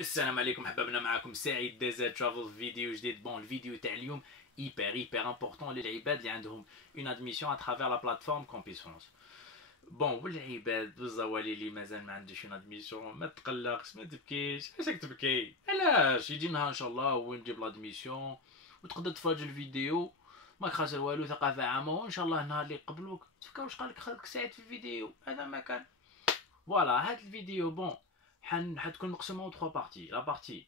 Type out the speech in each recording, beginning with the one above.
السلام عليكم حبابنا، معكم سعيد ديزا ترافل فيديو جديد. بون الفيديو تاع اليوم hyper important للعباد اللي عندهم اون ادميسيون اترافير لا بلاتفورم كومبيسونس. بون والعباد والزوالي اللي مازال ما عندوش اون ادميسيون، ما تقلقش ما تبكيش. علاش تبكي؟ علاش يجي نهار ان شاء الله ونجيب لادميسيون وتقدر تفرج الفيديو، ما خاسر والو، ثقافه عامه، وان شاء الله النهار اللي يقبلوك تفكر واش قالك خالك سعيد في الفيديو. هذا ما كان. فوالا هاد الفيديو بون حتكون مقسومه اون 3 بارتي. لا بارتي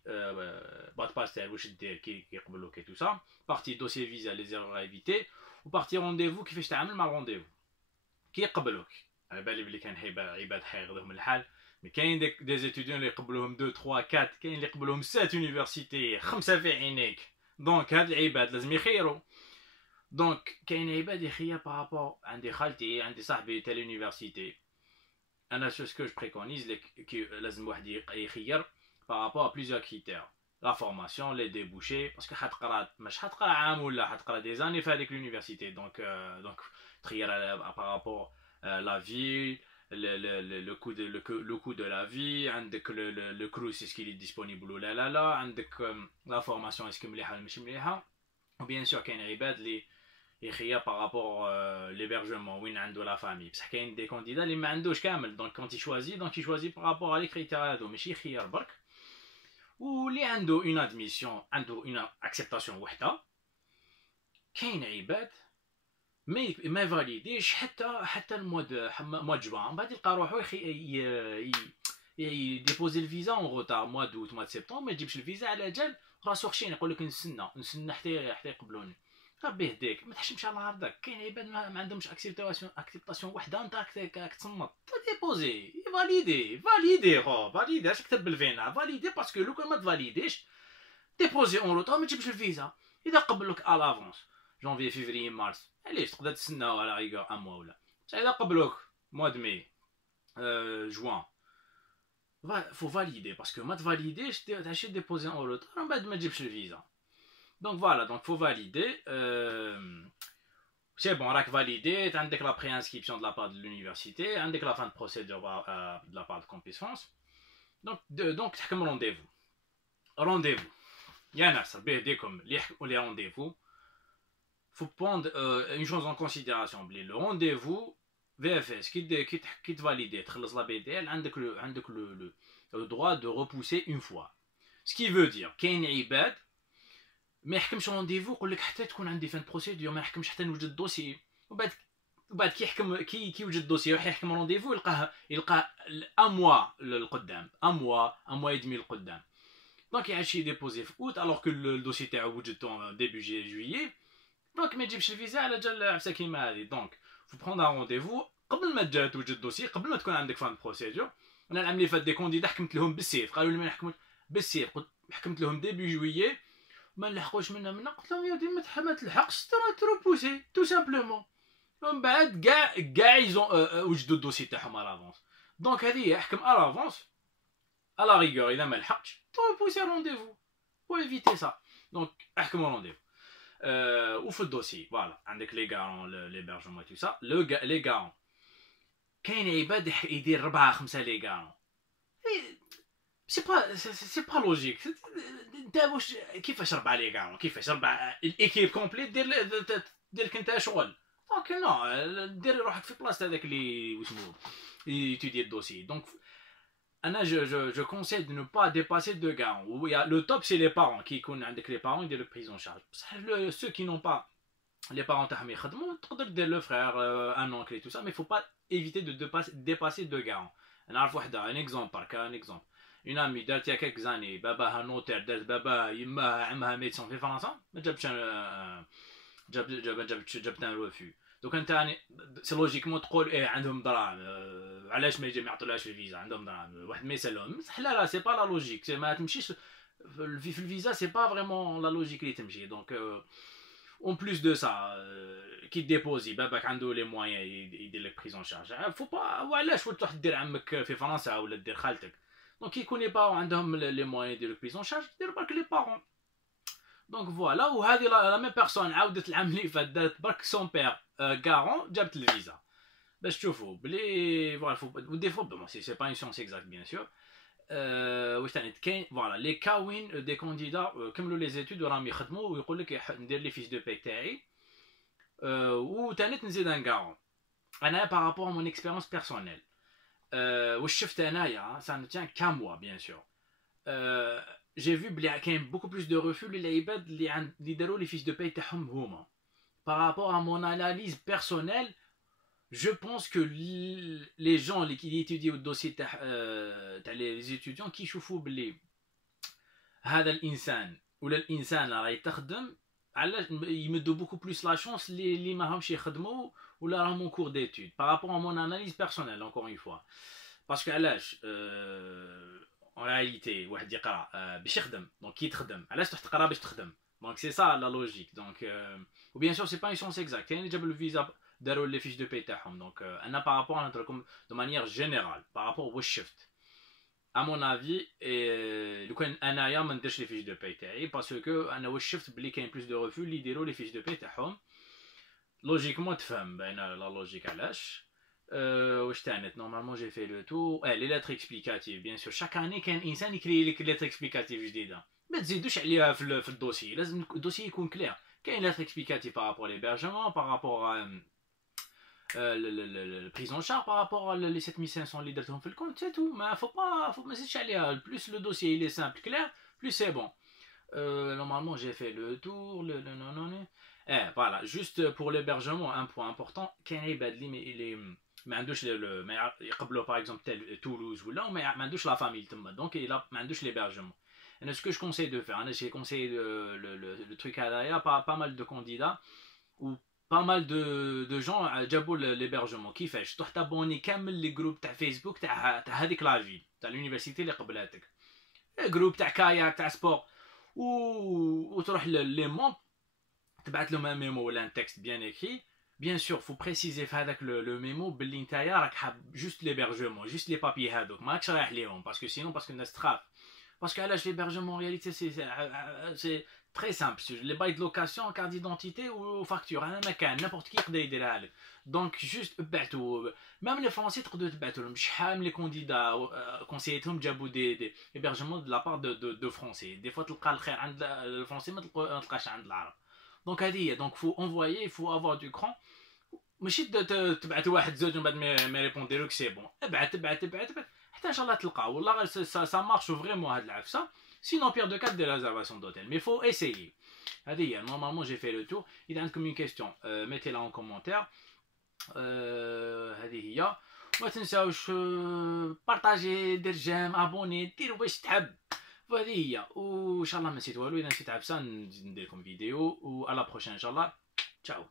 بات باس تاع واش دير كي يقبلوك اي تو سا، بارتي دوسي فيزا لي زيرور ايفيتي، وبارتي رونديفو كيفاش تعامل مع الرونديفو كي يقبلوك. على بالي بلي كان عباد حيغضهم الحال، مي كاين دي زيتيديون اللي يقبلوهم 2 3 4، كاين اللي يقبلوهم 7 يونيفرسيتي 5 في عينيك. دونك هاد العباد لازم يخيروا. دونك كاين عباد يخير بارابور. عندي خالتي، عندي صاحبي تاع لونيفرسيتي، انا سو سكو جو بريكونيز كي لازم واحد يخير بارابور ا بليزيور كريتير. لا فورماسيون، لي ديبوشي، باسكو حتقرا مش حتقرا عام ولا حتقرا دي زاني في هذيك لونيفرسيتي. دونك تخير بارابور لا في، le coût de la vie، عندك le cruise est-ce qu'il est disponible ولا لا، عندك la formation est-ce que مليحه ولا ماشي مليحه. وبيان سور كاين عباد اللي يخير بارابور ليبرجمون وين عنده لا فامي، بصح كاين دي كونديدا اللي ما عندوش كامل. دونك كونت يشوازي بارابور على لي كريتير هادو، ماشي يخير برك. واللي عنده اون ادميسيون، عنده اون اكسبتاسيون وحده. كاين عباد ما فاليديش حتى الموا جوان، بعد يلقى روحو يديبوزي الفيزا اون روتار، موا دوت موا سبتمبر ما يجيبش الفيزا على اجل راسو خشين، يقول لك نستنى حتى يقبلوني. ربي يهديك، ما تحشمش على هردك. كاين عباد ما عندهمش اكسبتاسيون وحده، انت راك تصنت ديبوزي فاليدي خو فاليدي. اش كتب بالفينا فاليدي؟ باسكو لو كان ما تفاليديش ديبوزي اون روتار ما تجيبش الفيزا. اذا قبلوك الافونس جونفي فيفري مارس، علاش تقدر تستنى على ريغور ان موا ولا. بصح اذا قبلوك موا دو مي جوان فو فاليدي، باسكو ما تفاليديش تمشي ديبوزي اون روتار من بعد ما تجيبش الفيزا. دونك فوالا، دونك فو فاليدي. سي بون راك فاليدي، عندك لا بري انسكريبسيون دو لا بار دو لونيفرسيتي، عندك لا فان دو بروسيدور دو لا بار دو كومبيسونس. دونك تحكم رونديفو يا ناس، ربي يهديكم اللي يحكموا لي رونديفو. faut prendre une chose en considération. Le rendez-vous VFS qui te valide تخلص la BDL عندك le droit de repousser une fois. Ce qui veut dire كاين عباد ما يحكمش رونديفو، يقول لك حتى تكون عندي فان بروسيدور، ما يحكمش حتى نوجد دوسي، وبعد كي يحكم كي يوجد دوسي يروح يحكم رونديفو، يلقاه ان موا للقدام، ان موا يدمي للقدام. دونك يعيش يديبوزي في اوت الوغ كو الدوسي تاعو وجدته ديبي جويي. دونك ما يجيبش الفيزا على جال عفسه كيما هذه. دونك فو بروندر رونديفو قبل ما تجي توجد الدوسي، قبل ما تكون عندك فان بروسيدور. انا العام اللي فات دي كونديدا حكمت لهم بالسيف، قالوا لي ما نحكموش بالسيف، حكمت لهم ديبي جويي ما نلحقوش منا. قلت لهم يا ودي ما تلحقش تروبوسي تو سامبلومون. ومن بعد كاع وجدوا الدوسي تاعهم على لافونس. دونك هذه هي، احكم على لافونس على ريغور. اذا ما لحقتش تروبوسي رونديفو بو ايفيتي سا. دونك احكم رونديفو. وفي الدوسي فوالا عندك لي غارون ليبرجمون تو سا. لي غارون كاين عباد يدير 4 5 لي غارون. سي با لوجيك. انت واش كيفاش 4 لي غارون؟ كيفاش 4 الايكيب كومبليت دير لك انت شغل؟ دونك نو، دير روحك في بلاصه هذاك اللي واسمو يتودي الدوسي. دونك انا je conseille de ne pas dépasser 2 garants. Le top c'est les parents, qui يكون عندك les parents يديروا prise en charge. بصح ceux qui n'ont pas les parents تاعهم يخدموا تقدر دير le frère, un oncle et tout ça, mais il faut pas éviter de dépasser 2 garants. نعرف وحده un exemple une amie دارت يا quelques années باباها نوتير، دارت بابا يماها عمها ميدسون في فرنسا، ما جابتش جابت ان ريفو. دوك انت يعني سي لوجيكمون تقول عندهم دراهم، علاش ما يعطولهاش الفيزا؟ عندهم دراهم، واحد ما يسالهم. بصح لا سي با لا لوجيك، ما تمشيش في الفيزا، سي با فريمون لا لوجيك اللي تمشي. دونك اون بلوس دو سا كي ديبوزي باباك عنده لي موان يدير لك بريزون شارج، فو با. وعلاش تروح دير عمك في فرنسا ولا دير خالتك؟ دونك كي يكون لي بارون عندهم لي موان يديروا بريزون شارج، دير برك لي بارون. دونك فوالا. وهذه لا ميم بيرسون عاودت العام اللي فات دارت برك سون بير غارون، جابت الفيزا. باش تشوفوا بلي فوالا دي فوا بون سي با اون سيونس اكزاكت بيان سور. واش تعني كاين فوالا لي كا وين دي كانديدا كملوا لي زيتود وراهم يخدموا ويقول لك ندير لي فيش دو باي تاعي وثاني نزيد ان كارون انا بارابور مون اكسبيريونس بيرسونيل واش شفت انايا سا نو تيان كا موا بيان سور جي فيو بلي كاين بوكو بلوس دو ريفو للعباد اللي داروا لي فيش دو باي تاعهم هما بارابور ا مون اناليز بيرسونيل. Je pense que les gens qui étudient le dossier les étudiants qui يشوفوا بلي هذا الانسان ولا الانسانه راهي تخدم علاش يمدوا beaucoup plus la chance اللي ما همش يخدموا ولا راهم en cours d'études par rapport à mon analyse personnelle encore une fois parce que علاش en réalité واحد يقرا باش يخدم دونك كي تخدم علاش تروح تقرا باش تخدم donc c'est ça la logique donc ou bien sûr c'est pas une science exacte كاين اللي جابوا الفيزا داروا لي فيش دو باي تاعهم دونك انا بارابور نهضرلكم دو مانيير جينيرال بارابور واش شفت ا مون افي لو كان انايا ما نديرش لي فيش دو باي تاعي باسكو انا واش شفت بلي كاين بلوس دو ريفو اللي يديروا لي فيش دو باي تاعهم لوجيكمون تفهم باينه لا لوجيك علاش واش تعنت نورمالمون جي في لو تو لي لاتر اكسبليكاتيف بيان سور شاك اني كان انسان يكري لك لاتر اكسبليكاتيف جديده ما تزيدوش عليها في الدوسي لازم الدوسي يكون كلير كاين لاتر اكسبليكاتيف بارابور ليبرجمون بارابور le prise en charge par rapport à les 7500 اللي درتهم في الكونت c'est tout ما faut ما نزيدش عليها plus le dossier il est simple clair plus c'est bon normalement j'ai fait le tour non voilà juste pour l'hébergement un point important كاين عباد اللي ما عندوش ما يقبلوا par exemple tel Toulouse ولا ما عندوش la famille تما donc il a ما عندوش l'hébergement et ce que je conseille de faire j'ai conseillé le truc à derrière pas mal de candidats ou pas mal de gens جابوا l'hébergement كيفاش تروح تابوني كامل لي جروب تاع فيسبوك تاع هذيك لا فيل تاع اليونيفرسيتي اللي قبلاتك جروب تاع كاياك تاع سبور وتروح لي مون تبعت لهم ان ميمو ولا ان تكست بيان اكري بيان سور فو بريسيزي في هذاك لو ميمو باللي نتايا راك حاب جوست ليبرجمون جوست لي بابي هذوك ماكش رايح ليهم باسكو سينون باسكو الناس تخاف باسكو علاش ليبرجمون رياليتي سي très simple les bails de location carte d'identité ou facture انا ما كان n'importe qui يقدر يديرها لك دونك جوست بعتو ميم لي فرونسي تقدروا تبعتوا لهم شحال من لي كونديدا كونسيتهم جابوا دي هيبرجمون دو لا بار دو فرونسي دي فوا تلقى الخير عند الفرونسي ما تلقاش عند العرب دونك هذه هي دونك فو انفويي فو افوار دو كرون ماشي تبعت واحد زوج ومن بعد ما ريبونديروك سي بون ابعت حتى ان شاء الله تلقاو والله سا مارش فريمون هاد العفسه. Sinon, pire de cas, des réservations d'hôtel. Mais il faut essayer. Normalement, j'ai fait le tour. Il y a une question. Mettez-la en commentaire. ما تنساوش بارطاجي دير جيم ابوني ديروا باش تحب وهذه هي وان شاء الله ما نسيت والو اذا نسيت عفسه ندير لكم فيديو و على بروشين ان شاء الله تشاو.